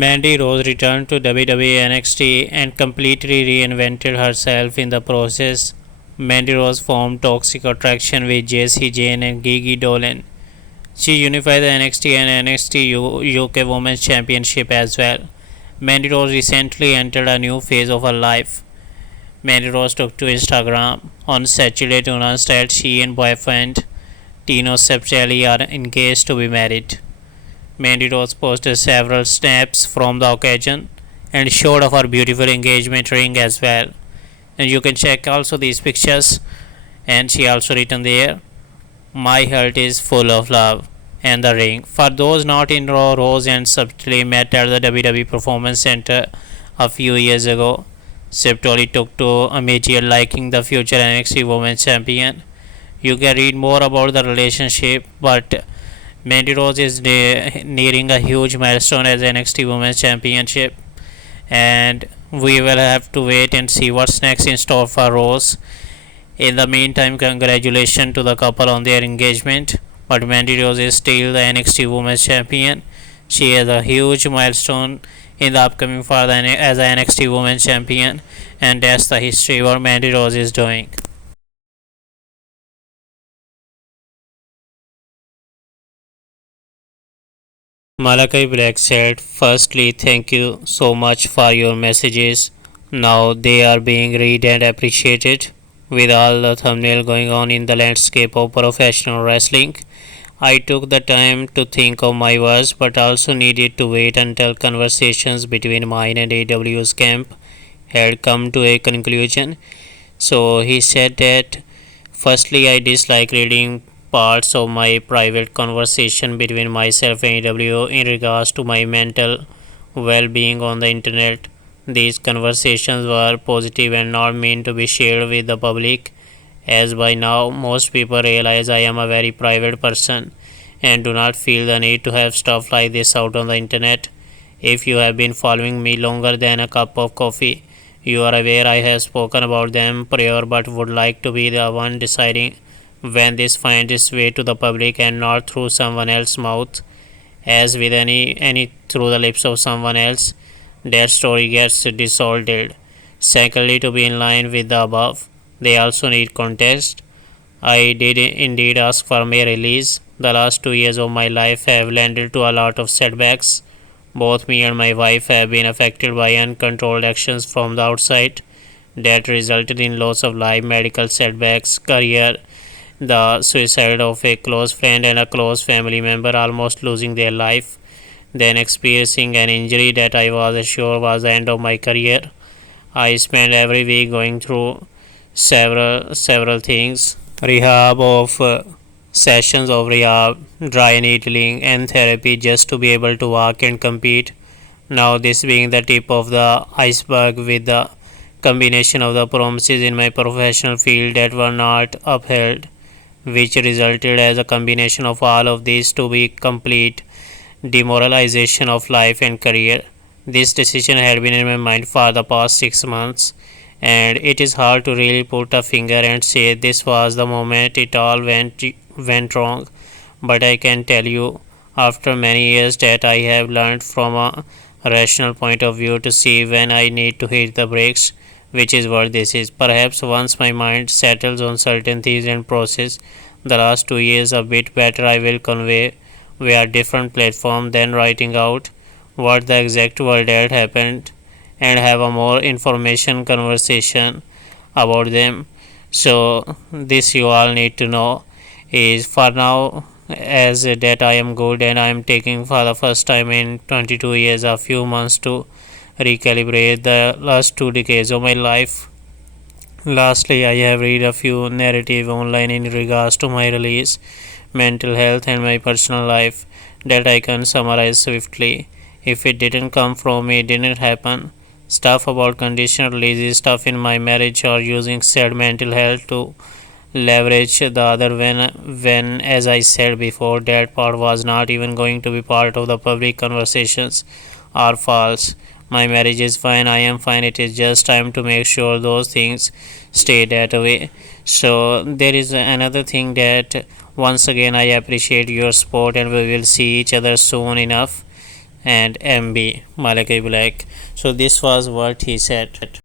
Mandy Rose returned to WWE NXT and completely reinvented herself in the process. Mandy Rose formed Toxic Attraction with JC Jane and Gigi Dolan. She unified the NXT and NXT UK Women's Championship as well. Mandy Rose recently entered a new phase of her life. Mandy Rose took to Instagram on Saturday to announce that she and boyfriend Tino Sabbatelli are engaged to be married. Mandy Rose posted several snaps from the occasion and showed off her beautiful engagement ring as well. And you can check also these pictures. And she also written there, "My heart is full of love." And the ring. For those not in Raw, Rose and Sabbatelli met at the WWE Performance Center a few years ago. Sabbatelli took to a major liking the future NXT Women's Champion. You can read more about the relationship, but Mandy Rose is nearing a huge milestone as NXT Women's Championship, and we will have to wait and see what's next in store for Rose. In the meantime, congratulations to the couple on their engagement. But Mandy Rose is still the NXT Women's Champion. She has a huge milestone in the upcoming for the as a NXT Women's Champion, and that's the history what Mandy Rose is doing. Malakai Black said, "Firstly, thank you so much for your messages. Now they are being read and appreciated. With all the thumbnail going on in the landscape of professional wrestling, I took the time to think of my words but also needed to wait until conversations between mine and AW's camp had come to a conclusion." So he said that firstly, I dislike reading parts of my private conversation between myself and AW in regards to my mental well being on the internet. These conversations were positive and not meant to be shared with the public, as by now most people realize I am a very private person and do not feel the need to have stuff like this out on the internet. If you have been following me longer than a cup of coffee, you are aware I have spoken about them prior but would like to be the one deciding when this finds its way to the public and not through someone else's mouth. As with any through the lips of someone else, their story gets dissolved. Secondly, to be in line with the above, they also need context. I did indeed ask for my release. The last 2 years of my life have led to a lot of setbacks. Both me and my wife have been affected by uncontrolled actions from the outside that resulted in loss of life, medical setbacks, career, the suicide of a close friend and a close family member almost losing their life, then experiencing an injury that I was sure was the end of my career. I spent every week going through several things, rehab of sessions of rehab, dry needling, and therapy just to be able to walk and compete. Now, this being the tip of the iceberg with the combination of the promises in my professional field that were not upheld, which resulted as a combination of all of these to be complete demoralization of life and career. This decision had been in my mind for the past 6 months, and it is hard to really put a finger and say this was the moment it all went wrong. But I can tell you, after many years, that I have learned from a rational point of view to see when I need to hit the brakes, which is what this is. Perhaps once my mind settles on certain things and process the last 2 years a bit better, I will convey via different platform than writing out what the exact word had happened and have a more information conversation about them. So this you all need to know is for now as that I am good and I am taking for the first time in 22 years a few months to recalibrate the last 2 decades of my life. Lastly, I have read a few narrative online in regards to my release, mental health and my personal life that I can summarize swiftly. If it didn't come from me, it didn't happen. Stuff about conditional releases, stuff in my marriage or using said mental health to leverage the other when as I said before that part was not even going to be part of the public conversations are false. My marriage is fine, I am fine, it is just time to make sure those things stay that way. So there is another thing that once again I appreciate your support and we will see each other soon enough. and MB Malakai Black. So this was what he said.